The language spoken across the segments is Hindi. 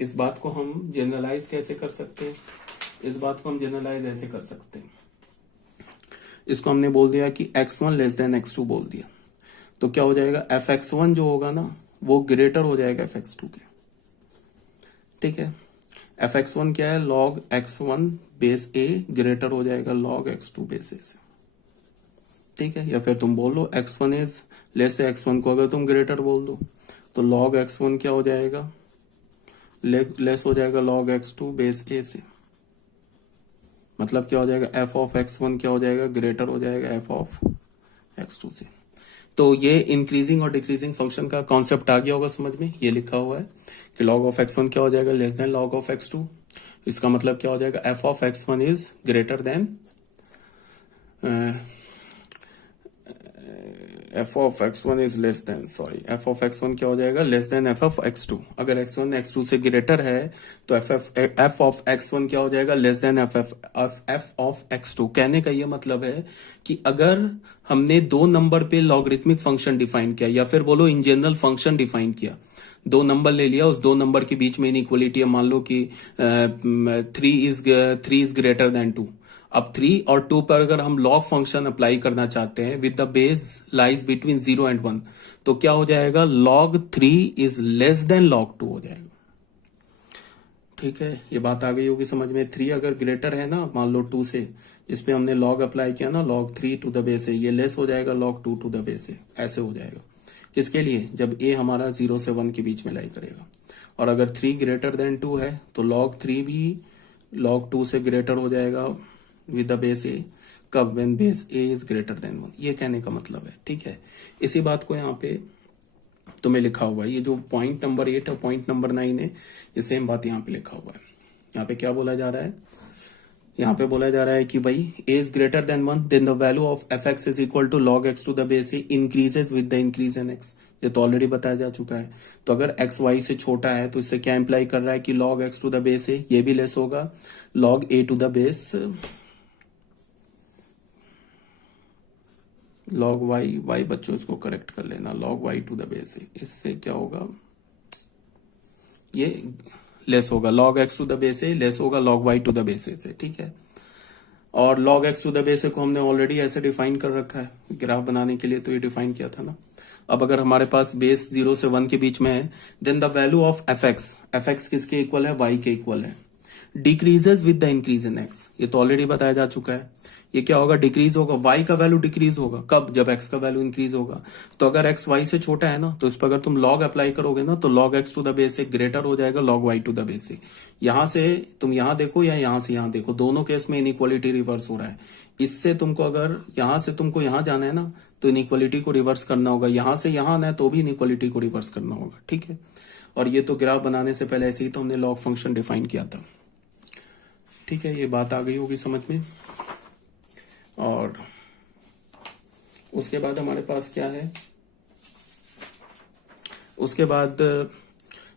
इस बात को हम जनरलाइज कैसे कर सकते हैं? इस बात को हम जनरलाइज ऐसे कर सकते हैं, इसको हमने बोल दिया कि x1 लेस देन x2 बोल दिया, तो क्या हो जाएगा, fx1 जो होगा ना वो ग्रेटर हो जाएगा fx2 के। ठीक है, fx1 क्या है, log x1 base a greater हो जाएगा log x2 बेस a से। ठीक है, या फिर तुम बोल लो x1 इज लेस से x1 को अगर तुम ग्रेटर बोल दो तो log x1 क्या हो जाएगा, लेस हो जाएगा log x2 बेस a से। मतलब क्या हो जाएगा, f ऑफ x1 क्या हो जाएगा, ग्रेटर हो जाएगा f ऑफ x2 से। तो ये इंक्रीजिंग और डिक्रीजिंग फंक्शन का कॉन्सेप्ट आ गया होगा समझ में। ये लिखा हुआ है कि log ऑफ x1 क्या हो जाएगा, less than log of x2। इसका मतलब क्या हो जाएगा, f of x1 is greater then f of x1 is less than, sorry, f of x1 क्या हो जाएगा, less than f of x2। अगर x1 x2 से ग्रेटर है तो f ऑफ x1 क्या हो जाएगा, less than f of x2। कहने का ये मतलब है कि अगर हमने दो नंबर पे लॉगरिथमिक फंक्शन डिफाइन किया, या फिर बोलो इन जनरल फंक्शन डिफाइन किया, दो नंबर ले लिया, उस दो नंबर के बीच में इनइक्वलिटी है, मान लो कि 3 इज ग्रेटर देन 2। अब 3 और 2 पर अगर हम लॉग फंक्शन अप्लाई करना चाहते हैं with the base lies between 0 and 1, तो क्या हो जाएगा, log 3 is less than log 2 हो जाएगा। ठीक है, ये बात आ गई होगी समझ में। 3 अगर ग्रेटर है ना मान लो 2 से, इस पे हमने log अप्लाई किया ना, log 3 टू द बेस है, ये लेस हो जाएगा log 2 टू द बेस है, ऐसे हो जाएगा। किसके लिए, जब a हमारा 0 से 1 के बीच में लाई करेगा। और अगर 3 ग्रेटर देन 2 है तो log 3 भी log 2 से ग्रेटर हो जाएगा विद द बेस a, कब, when base a is greater than 1। ये कहने का मतलब है। ठीक है, इसी बात को यहाँ पे तुम्हें लिखा हुआ है, ये जो पॉइंट नंबर 8 और पॉइंट नंबर 9 है, ये सेम बात यहाँ पे लिखा हुआ है। यहाँ पे क्या बोला जा रहा है, यहाँ पे बोला जा रहा है कि भाई a is greater than 1 then the value of fx is equal to log x to the base a increases with the increase in x। ये तो ऑलरेडी बताया जा चुका है। तो अगर x y से छोटा है तो इससे क्या इंप्लाई कर रहा है कि log x to the base a, ये भी लेस होगा log a to the base log y बच्चों इसको करेक्ट कर लेना, log y to the base a, इससे क्या होगा, ये लेस होगा log x to the base a, less होगा log y to the base a से। ठीक है, और log x to the base a को हमने ऑलरेडी ऐसे डिफाइन कर रखा है ग्राफ बनाने के लिए, तो ये डिफाइन किया था ना। अब अगर हमारे पास बेस 0 से 1 के बीच में है, then the value of fx किसके इक्वल है, y के इक्वल है, decreases with the increase in x। ये तो ऑलरेडी बताया जा चुका है। ये क्या होगा, डिक्रीज होगा, y का वैल्यू डिक्रीज होगा, कब, जब x का वैल्यू इंक्रीज होगा। तो अगर x y से छोटा है ना, तो इस पर अगर तुम log अप्लाई करोगे ना, तो log x to the base a greater हो जाएगा log y to the base a। यहां से तुम यहां देखो या यहां से यहां देखो, दोनों केस में इनइक्वालिटी रिवर्स हो रहा है। इससे तुमको अगर यहां से तुमको यहां जाना है ना, तो इनइक्वालिटी को रिवर्स करना होगा, यहां से यहां आना है तो भी इनइक्वालिटी को रिवर्स करना होगा। ठीक है, और ये तो ग्राफ बनाने से पहले ऐसे ही तो हमने लॉग फंक्शन डिफाइन किया था। ठीक है, ये बात आ गई होगी समझ में। और उसके बाद हमारे पास क्या है, उसके बाद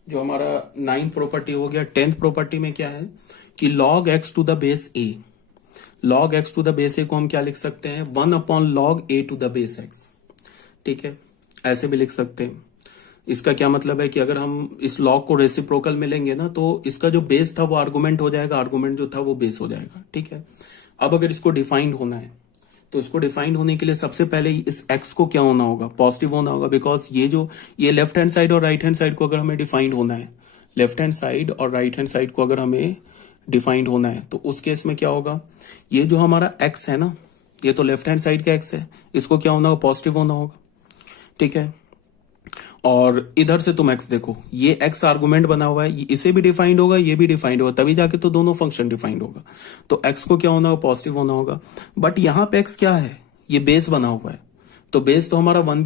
जो हमारा 9th प्रॉपर्टी हो गया, 10th प्रॉपर्टी में क्या है कि log x to the base a, log x to the base a को हम क्या लिख सकते हैं, 1 upon log a to the base x। ठीक है, ऐसे भी लिख सकते हैं। इसका क्या मतलब है कि अगर हम इस log को रेसिप्रोकल में लेंगे ना, तो इसका जो बेस था वो आर्गुमेंट हो जाएगा, आर्गुमेंट जो था वो बेस हो जाएगा। ठीक है, अब अगर इसको डिफाइंड होना है, तो इसको डिफाइंड होने के लिए सबसे पहले इस x को क्या होना होगा, पॉजिटिव होना होगा, बिकॉज ये लेफ्ट हैंड साइड और राइट हैंड साइड को अगर हमें डिफाइंड होना है, लेफ्ट हैंड साइड और राइट हैंड साइड को अगर हमें डिफाइंड होना है, तो उस केस में क्या होगा, ये जो हमारा x है ना, ये तो लेफ्ट हैंड साइड का x है, इसको क्या होना होगा, पॉजिटिव होना होगा। ठीक है, और इधर से तुम x देखो, ये x आर्गुमेंट बना हुआ है, इसे भी डिफाइंड होगा, ये भी डिफाइंड होगा, तभी जाके तो दोनों फंक्शन डिफाइंड होगा। तो x को क्या होना होगा, पॉजिटिव होना होगा। बट यहाँ पे x क्या है, ये बेस बना हुआ है, तो बेस तो हमारा 1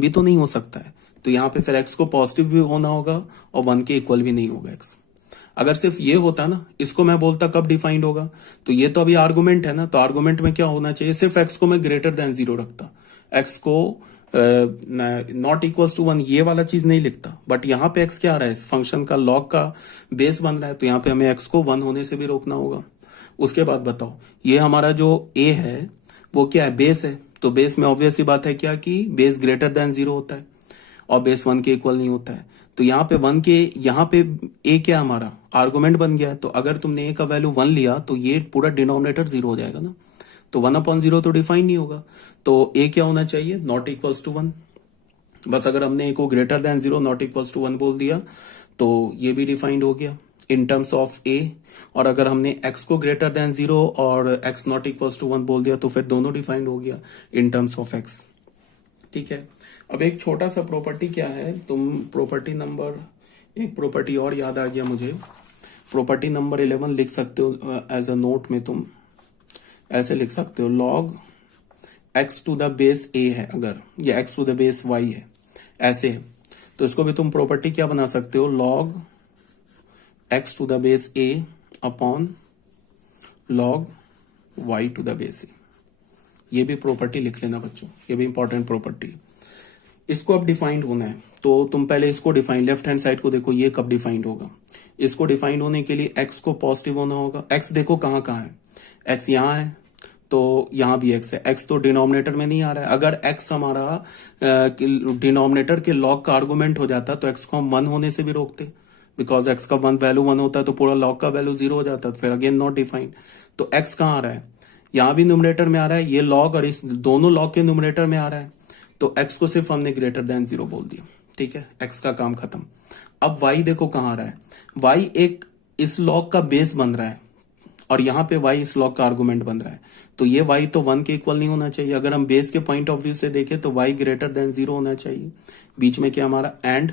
भी तो नहीं हो सकता है, तो यहाँ पे फिर x को पॉजिटिव भी होना होगा और 1 के इक्वल भी नहीं होगा x। अगर सिर्फ ये होता ना, इसको मैं बोलता कब डिफाइंड होगा, तो ये तो अभी आर्गुमेंट है ना, तो आर्गुमेंट में क्या होना चाहिए, सिर्फ x को मैं ग्रेटर देन 0 रखता, x को नॉट इक्वल्स टू 1 ये वाला चीज नहीं लिखता। बट यहाँ पे x क्या आ रहा है, इस फंक्शन का log का बेस बन रहा है, तो यहाँ पे हमें x को 1 होने से भी रोकना होगा। उसके बाद बताओ, ये हमारा जो a है वो क्या है, बेस है, तो बेस में ऑब्वियस ही बात है क्या कि बेस ग्रेटर देन 0 होता है और बेस 1 के इक्वल नहीं होता है। तो यहाँ पे 1 के यहाँ पे a क्या हमारा आर्गुमेंट बन गया है, तो अगर तुमने a का वैल्यू 1 लिया तो ये पूरा डिनोमिनेटर 0 हो जाएगा ना, तो 1/0 तो डिफाइन नहीं होगा, तो a क्या होना चाहिए, नॉट इक्वल्स टू 1। बस अगर हमने a को greater than 0 not equals to 1 बोल दिया तो ये भी डिफाइंड हो गया इन टर्म्स ऑफ a, और अगर हमने x को ग्रेटर देन 0 और x नॉट इक्वल्स टू 1 बोल दिया तो फिर दोनों डिफाइंड हो गया इन टर्म्स ऑफ x। ठीक है, अब एक छोटा सा प्रॉपर्टी क्या है, तुम प्रॉपर्टी नंबर, एक प्रॉपर्टी और याद आ गया मुझे, प्रॉपर्टी नंबर 11 लिख सकते हो एज अ नोट में, तुम ऐसे लिख सकते हो log x to the base a है, अगर ये x to the base y है ऐसे है, तो इसको भी तुम प्रॉपर्टी क्या बना सकते हो, log x to the base a upon log y to the base a। ये भी प्रॉपर्टी लिख लेना बच्चों, ये भी इंपॉर्टेंट प्रॉपर्टी। इसको अब डिफाइंड होना है तो तुम पहले इसको डिफाइन, लेफ्ट हैंड साइड को देखो ये कब डिफाइंड होगा, इसको डिफाइंड होने के लिए x को पॉजिटिव होना होगा। x देखो कहाँ कहाँ है, x यहाँ है तो यहाँ भी x है, x तो डिनोमिनेटर में नहीं आ रहा है, अगर x हमारा डिनोमिनेटर के लॉग का आर्गुमेंट हो जाता तो x को हम 1 होने से भी रोकते, बिकॉज x का वैल्यू 1 होता है तो पूरा लॉग का वैल्यू 0 हो जाता है, फिर अगेन नॉट डिफाइंड। तो x कहाँ आ रहा है, यहाँ भी न्यूमरेटर में आ रहा है, ये लॉग और इस दोनों लॉग के न्यूमरेटर में आ रहा है, तो x को सिर्फ हमने ग्रेटर देन 0 बोल दिया। ठीक है, x का काम खत्म। अब y देखो कहाँ आ रहा है, y एक इस लॉग का बेस बन रहा है और यहाँ पे y इस लॉग का आर्गुमेंट बन रहा है, तो ये y तो 1 के इक्वल नहीं होना चाहिए। अगर हम बेस के पॉइंट ऑफ व्यू से देखें तो y ग्रेटर देन 0 होना चाहिए, बीच में क्या हमारा एंड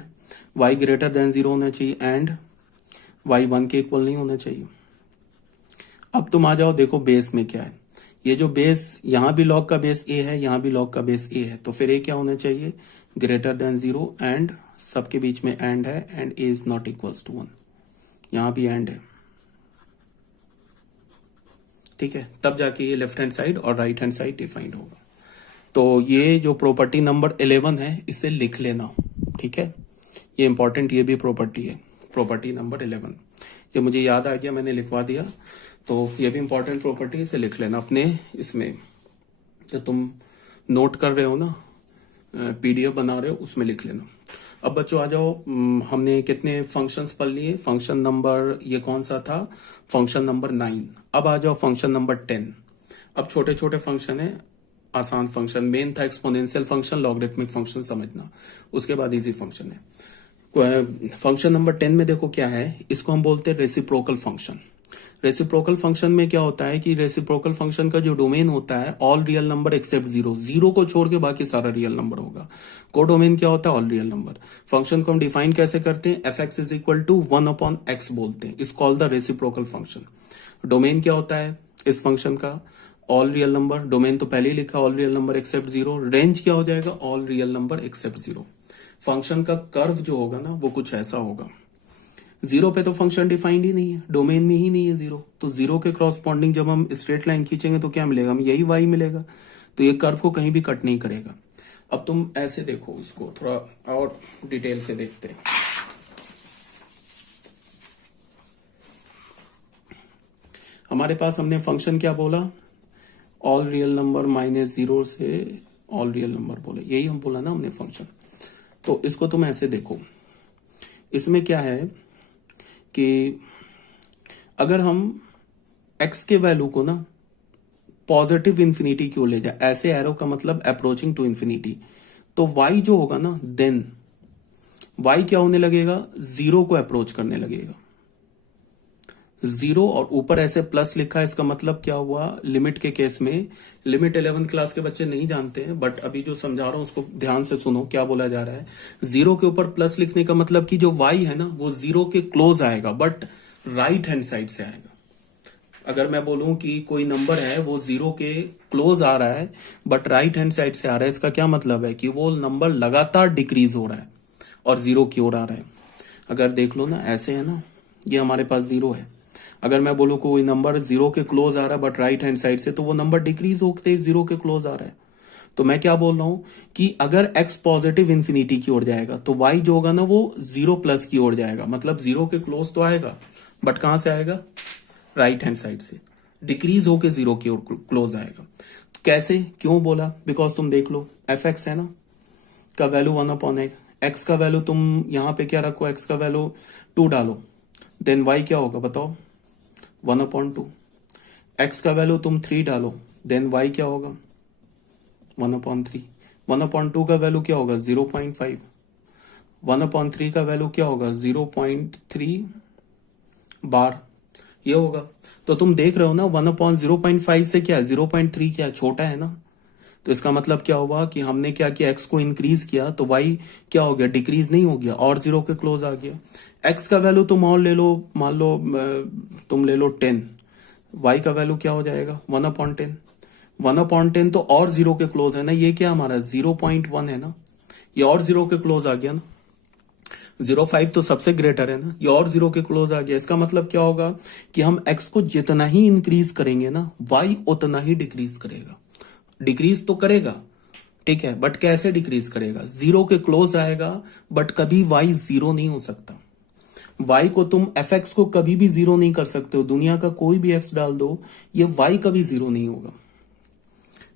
y ग्रेटर देन 0 होना चाहिए एंड y 1 के इक्वल नहीं होना चाहिए। अब तुम आ जाओ देखो बेस में क्या है, ये जो बेस यहाँ भी लॉग का बेस a है, यहाँ भी लॉग का बेस a है, तो फिर a क्या होना चाहिए, ग्रेटर देन 0 एंड सबके बीच में एंड है and a is not equals to 1, यहाँ भी एंड है। ठीक है, तब जाके ये लेफ्ट हैंड साइड और राइट हैंड साइड डिफाइंड होगा। तो ये जो प्रॉपर्टी नंबर 11 है इसे लिख लेना। ठीक है, ये इंपॉर्टेंट, ये भी प्रॉपर्टी है, प्रॉपर्टी नंबर 11, ये मुझे याद आ गया मैंने लिखवा दिया, तो ये भी इंपॉर्टेंट प्रॉपर्टी, इसे लिख लेना अपने इसमें, जो तुम नोट कर रहे हो ना, पीडीएफ बना रहे हो उसमें लिख लेना। अब बच्चों आ जाओ, हमने कितने फंक्शंस पढ़ लिए, फंक्शन नंबर ये कौन सा था, फंक्शन नंबर 9। अब आ जाओ फंक्शन नंबर 10। अब छोटे छोटे फंक्शन है, आसान फंक्शन, मेन था एक्सपोनेंशियल फंक्शन, लॉगरिथमिक फंक्शन समझना, उसके बाद इजी फंक्शन है। फंक्शन नंबर 10 में देखो क्या है, इसको हम बोलते हैं रेसिप्रोकल फंक्शन। रेसिप्रोकल फंक्शन में क्या होता है कि रेसिप्रोकल फंक्शन का जो डोमेन होता है ऑल रियल नंबर एक्सेप्ट 0, 0 को छोड़ के बाकी सारा रियल नंबर होगा। को डोमेन क्या होता है, ऑल रियल नंबर। फंक्शन को हम डिफाइन कैसे करते हैं, F X is equal to 1/x बोलते हैं, is call the reciprocal function. Domain क्या होता है इस फंक्शन का, ऑल रियल नंबर, डोमेन तो पहले ही लिखा all real number except 0, range क्या हो जाएगा, all real number except 0। Function का कर्व जो होगा ना वो कुछ ऐसा होगा, 0 पे तो फंक्शन डिफाइंड ही नहीं है, डोमेन में ही नहीं है 0, तो 0 के क्रॉसपॉन्डिंग जब हम स्ट्रेट लाइन खींचेंगे तो क्या मिलेगा, हमें यही y मिलेगा, तो ये कर्व को कहीं भी कट नहीं करेगा। अब तुम ऐसे देखो, इसको थोड़ा और डिटेल से देखते हैं। हमारे पास हमने फंक्शन क्या बोला, ऑल रियल नंबर -0 से ऑल रियल नंबर बोले, यही हम बोला ना हमने फंक्शन। तो इसको तुम ऐसे देखो, इसमें क्या है कि अगर हम x के वैल्यू को ना पॉजिटिव इंफिनिटी की ओर ले जाए, ऐसे एरो का मतलब अप्रोचिंग टू इंफिनिटी, तो y जो होगा ना, देन y क्या होने लगेगा, 0 को अप्रोच करने लगेगा, 0, और ऊपर ऐसे प्लस लिखा है, इसका मतलब क्या हुआ, लिमिट के केस में, लिमिट 11th क्लास के बच्चे नहीं जानते हैं, बट अभी जो समझा रहा हूं उसको ध्यान से सुनो, क्या बोला जा रहा है। 0 के ऊपर प्लस लिखने का मतलब कि जो y है ना वो 0 के क्लोज आएगा, बट राइट हैंड साइड से आएगा। अगर मैं बोलूं कि कोई नंबर है वो 0 के क्लोज आ रहा है बट राइट हैंड साइड से आ रहा है, इसका क्या मतलब है कि वो नंबर लगातार डिक्रीज हो रहा है और 0 की ओर आ रहा है। अगर देख लो ना, ऐसे है ना, ये हमारे पास 0 है, अगर मैं बोलूं कोई नंबर 0 के क्लोज आ रहा है बट राइट हैंड साइड से, तो वो नंबर डिक्रीज होते 0 के क्लोज आ रहा है। तो मैं क्या बोल रहा हूं कि अगर x पॉजिटिव इंफिनिटी की ओर जाएगा तो y जो होगा ना वो 0+ की ओर जाएगा, मतलब 0 के क्लोज तो आएगा बट कहां से आएगा, राइट हैंड साइड से, डिक्रीज होके 0 की ओर क्लोज आएगा। तो कैसे, क्यों बोला, बिकॉज तुम देख लो एफ एक्स है ना, का वैल्यू 1/x, एक्स का वैल्यू तुम यहां पे क्या रखो, एक्स का वैल्यू 2 डालो, देन वाई क्या होगा बताओ, 1/2। एक्स का वैल्यू तुम 3 डालो, देन वाई क्या होगा, 1/3। 1/2 का वैल्यू क्या होगा, 0.5। 1/3 का वैल्यू क्या होगा, 0.3 बार, ये होगा। तो तुम देख रहे हो ना, 1/0.5 से क्या है, 0.3 क्या है, छोटा है ना। तो इसका मतलब क्या हुआ कि हमने क्या किया, एक्स को इंक्रीज किया तो वाई क्या हो गया, डिक्रीज नहीं हो गया और 0 के क्लोज आ गया। एक्स का वैल्यू तुम और ले लो, मान लो तुम ले लो 10, वाई का वैल्यू क्या हो जाएगा, 1/10। 1/10 तो और 0 के क्लोज है ना, ये क्या हमारा 0.1 है ना, ये और 0 के क्लोज आ गया ना। 0.5 तो सबसे ग्रेटर है ना, ये और 0 के क्लोज आ गया। इसका मतलब क्या होगा कि हम x को जितना ही इंक्रीज करेंगे ना, y उतना ही डिक्रीज करेगा। डिक्रीज तो करेगा, ठीक है, बट कैसे डिक्रीज करेगा, 0 के क्लोज आएगा, बट कभी y 0 नहीं हो सकता। y को तुम fx को कभी भी 0 नहीं कर सकते हो, दुनिया का कोई भी x डाल दो, ये y कभी 0 नहीं होगा,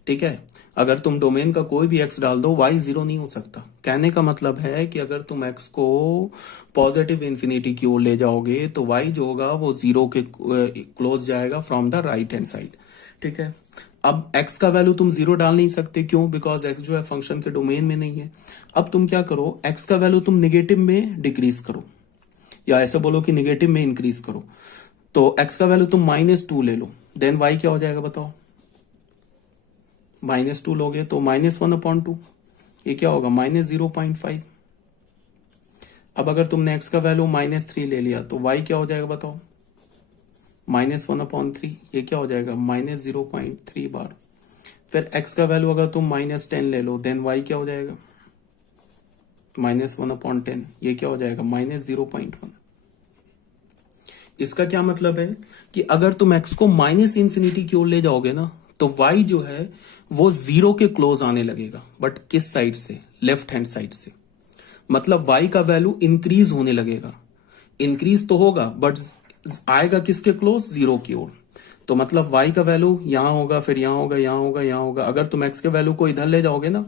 ठीक है। अगर तुम डोमेन का कोई भी x डाल दो, y 0 नहीं हो सकता। कहने का मतलब है कि अगर तुम x को पॉजिटिव इंफिनिटी की ओर ले जाओगे तो y जो होगा वो 0 के क्लोज जाएगा from the right hand side, ठीक है। अब x का वैल्यू तुम 0 डाल नहीं सकते, क्यों, बिकॉज x जो है फंक्शन के डोमेन में नहीं है। अब तुम क्या करो, x का वैल्यू तुम निगेटिव में डिक्रीज करो, या ऐसे बोलो कि निगेटिव में इंक्रीज करो। तो x का वैल्यू तुम -2 ले लो, देन y क्या हो जाएगा बताओ, -2 लोगे तो -1/2, ये क्या होगा, -0.5। अब अगर तुमने x का वैल्यू -3 ले लिया तो y क्या हो जाएगा बताओ, -1/3, ये क्या हो जाएगा, -0.3 बार। फिर x का वैल्यू अगर तुम -10 ले लो, देन y क्या हो जाएगा, -1/10, ये क्या हो जाएगा, -0.1। इसका क्या मतलब है कि अगर तुम x को -इंफिनिटी की ओर ले जाओगे ना, तो y जो है वो 0 के क्लोज आने लगेगा, बट किस साइड से, लेफ्ट हैंड साइड से। मतलब y का वैल्यू इंक्रीज होने लगेगा, इंक्रीज तो होगा बट आएगा किसके क्लोज, 0 की ओर। तो मतलब y का वैल्यू यहां होगा, फिर यहां होगा, यहां होगा, यहां होगा। अगर तुम x के वैल्यू को इधर ले जाओगे ना,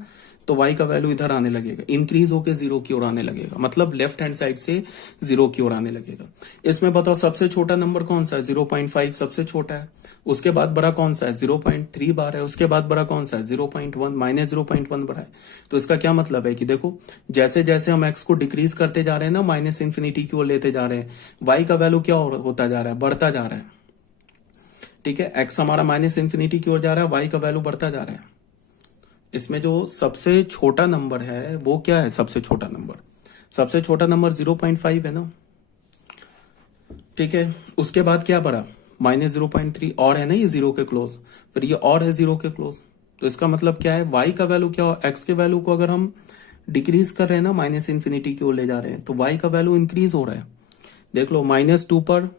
तो y का वैल्यू इधर आने लगेगा, इंक्रीज होके 0 की ओर आने लगेगा, मतलब लेफ्ट हैंड साइड से 0 की ओर आने लगेगा। इसमें बताओ सबसे छोटा नंबर कौन सा है, 0.5 सबसे छोटा है। उसके बाद बड़ा कौन सा है, 0.3 बार है। उसके बाद बड़ा कौन सा है, 0.1, -0.1 बड़ा है। तो इसका क्या मतलब है कि देखो, जैसे जैसे हम x को डिक्रीज करते जा रहे हैं ना, माइनस इंफिनिटी की ओर लेते जा रहे हैं, y का वैल्यू क्या होता जा रहा है, बढ़ता जा रहा है, ठीक है। x हमारा -इंफिनिटी की ओर जा रहा है, y का वैल्यू बढ़ता जा रहा है। इसमें जो सबसे छोटा नंबर है वो क्या है, सबसे छोटा नंबर, सबसे छोटा नंबर 0.5 है ना, ठीक है। उसके बाद क्या बढ़ा, -0.3 और है ना, ये 0 के क्लोज, फिर ये और है 0 के क्लोज। तो इसका मतलब क्या है, y का वैल्यू क्या हो, x के वैल्यू को अगर हम डिक्रीज कर रहे हैं ना, -इंफिनिटी की ओर ले जा रहे हैं, तो y का वैल्यू इंक्रीज हो रहा है। देख लो -2 पर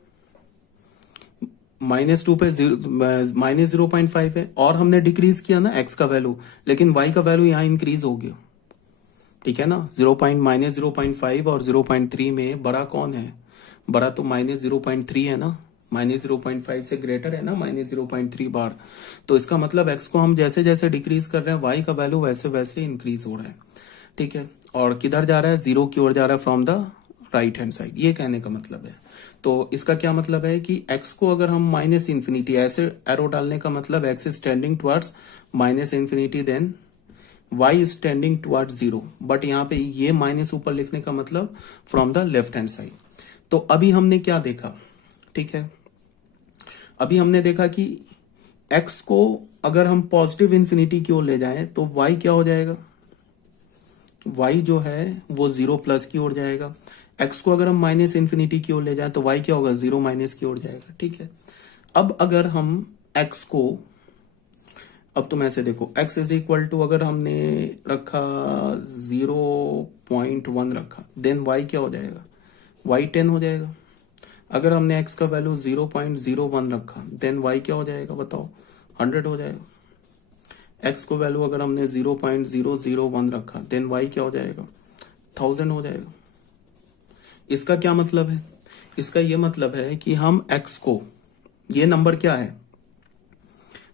-2 पे -0.5 है, और हमने डिक्रीज किया ना x का वैल्यू, लेकिन y का वैल्यू यहाँ इंक्रीज हो गया, ठीक है ना। -0.5 और 0.3 में बड़ा कौन है, बड़ा तो -0.3 है ना, -0.5 से ग्रेटर है ना, -0.3 बार। तो इसका मतलब x को हम जैसे जैसे डिक्रीज कर रहे हैं, y का वैल्यू वैसे वैसे इंक्रीज हो रहा है, ठीक है। और किधर जा रहा है, 0 की ओर जा रहा है from the right hand side, ये कहने का मतलब है। तो इसका क्या मतलब है कि x को अगर हम -इंफिनिटी, ऐसे एरो डालने का मतलब x is tending towards -infinity, then y is tending towards 0, but यहाँ पे ये माइनस ऊपर लिखने का मतलब from the left hand side. तो अभी हमने क्या देखा, ठीक है, अभी हमने देखा कि x को अगर हम पॉजिटिव इंफिनिटी की ओर ले जाएं तो y क्या हो जाएगा, y जो है वो 0+ की ओर जाएगा। x को अगर हम -इंफिनिटी की ओर ले जाएं तो y क्या होगा, 0- की ओर जाएगा, ठीक है। अब अगर हम x को, अब तुम ऐसे देखो, x इज इक्वल टू अगर हमने रखा 0.1 रखा, देन y क्या हो जाएगा, y 10 हो जाएगा। अगर हमने x का वैल्यू 0.01 रखा, देन y क्या हो जाएगा बताओ, 100 हो जाएगा। x को वैल्यू अगर हमने 0.001 रखा, देन y क्या हो जाएगा, 1000 हो जाएगा। इसका क्या मतलब है, इसका ये मतलब है कि हम x को, ये नंबर क्या है,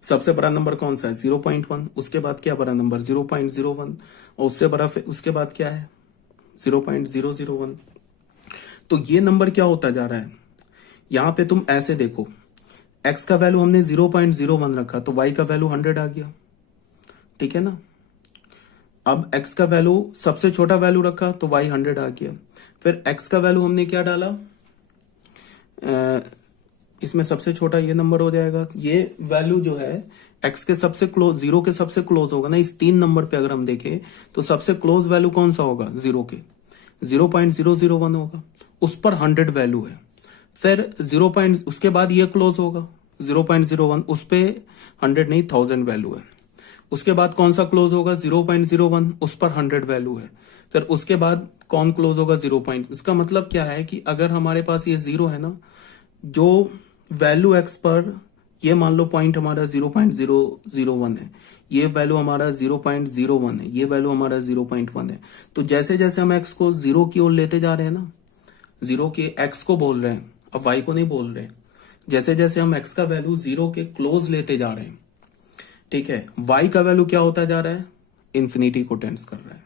सबसे बड़ा नंबर कौन सा है, 0.1, उसके बाद क्या बड़ा नंबर 0.01, और उससे बड़ा उसके बाद क्या है 0.001। तो ये नंबर क्या होता जा रहा है, यहां पे तुम ऐसे देखो, x का वैल्यू हमने 0.01 रखा तो y का वैल्यू 100 आ गया, ठीक है ना। अब x का वैल्यू सबसे छोटा वैल्यू रखा तो y 100 आ गया। फिर x का वैल्यू हमने क्या डाला, इसमें सबसे छोटा ये नंबर हो जाएगा। ये वैल्यू जो है x के सबसे क्लोज, जीरो के सबसे क्लोज होगा ना, इस 3 नंबर पे अगर हम देखें तो सबसे क्लोज वैल्यू कौन सा होगा, जीरो के 0.001 होगा, उस पर 100 वैल्यू है। फिर 0. उसके बाद ये क्लोज होगा 0.01, उस पे 100 नहीं 1000 वैल्यू है। उसके बाद कौन सा क्लोज होगा 0.01, उस पर 100 वैल्यू है। फिर उसके बाद कौन क्लोज होगा 0. इसका मतलब क्या है कि अगर हमारे पास ये जीरो है ना, जो वैल्यू x पर, ये मान लो पॉइंट हमारा 0.001 है, ये वैल्यू हमारा 0.01 है, ये वैल्यू हमारा 0.1 है। तो जैसे जैसे हम x को जीरो की ओर लेते जा रहे हैं ना, जीरो के x को बोल रहे हैं, अब y को नहीं बोल रहे, जैसे जैसे हम x का वैल्यू जीरो के क्लोज लेते जा रहे हैं, ठीक है, y का वैल्यू क्या होता जा रहा है, इंफिनिटी को टेंड्स कर रहा है।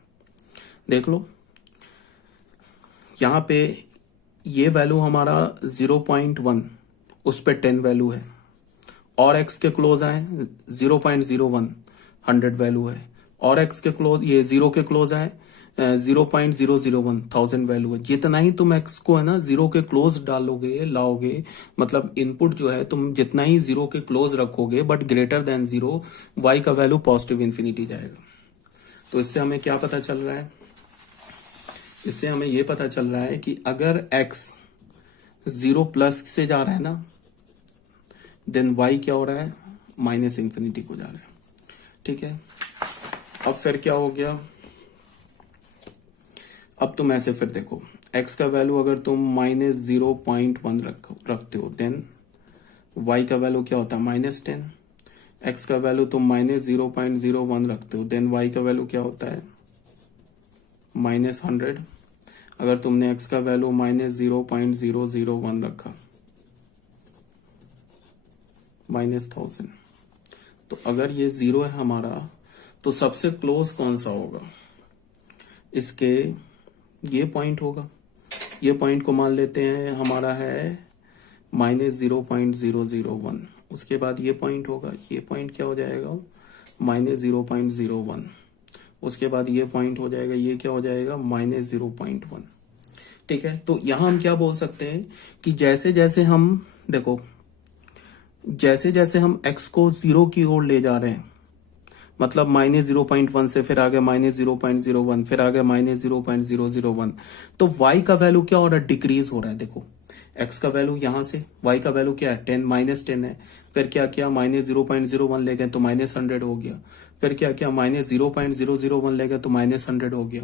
देख लो यहां पे ये वैल्यू हमारा 0.1, उस पे 10 वैल्यू है, और x के क्लोज आए 0.01, 100 वैल्यू है, और x के क्लोज, ये जीरो के क्लोज आए 0.001, 1000 वैल्यू है। जितना ही तुम x को है ना जीरो के क्लोज डालोगे, लाओगे, मतलब इनपुट जो है तुम जितना ही जीरो के क्लोज रखोगे but greater than zero, y का वैल्यू पॉजिटिव इंफिनिटी जाएगा। तो इससे हमें क्या पता चल रहा है, इससे हमें यह पता चल रहा है कि अगर x 0 प्लस से जा रहा है ना, देन y क्या हो रहा है, माइनस इंफिनिटी को जा रहा है, ठीक है। अब फिर क्या हो गया, अब तुम ऐसे फिर देखो, x का वैल्यू अगर तुम -0.1 रखते हो, देन y का वैल्यू क्या होता है -10। x का वैल्यू तुम -0.01 रखते हो, देन y का वैल्यू क्या होता है -100। अगर तुमने x का वैल्यू -0.001 रखा, -1000। तो अगर ये जीरो है हमारा, तो सबसे क्लोज कौन सा होगा, इसके ये पॉइंट होगा। ये पॉइंट को मान लेते हैं हमारा है -0.001। उसके बाद ये पॉइंट होगा, ये पॉइंट क्या हो जाएगा -0.01। उसके बाद ये पॉइंट हो जाएगा, ये क्या हो जाएगा -0.1, ठीक है। तो यहां हम क्या बोल सकते हैं कि जैसे जैसे हम देखो, जैसे जैसे हम x को जीरो की ओर ले जा रहे हैं, मतलब -0.1 से फिर आगे -0.01, फिर आगे -0.001, तो y का वैल्यू क्या हो रहा है, डिक्रीज हो रहा है। देखो x का वैल्यू यहां से, y का वैल्यू क्या है 10, -10 है, फिर क्या किया -0.01 ले गए तो -100 हो गया, फिर क्या किया -0.001 ले गए तो -100 हो गया।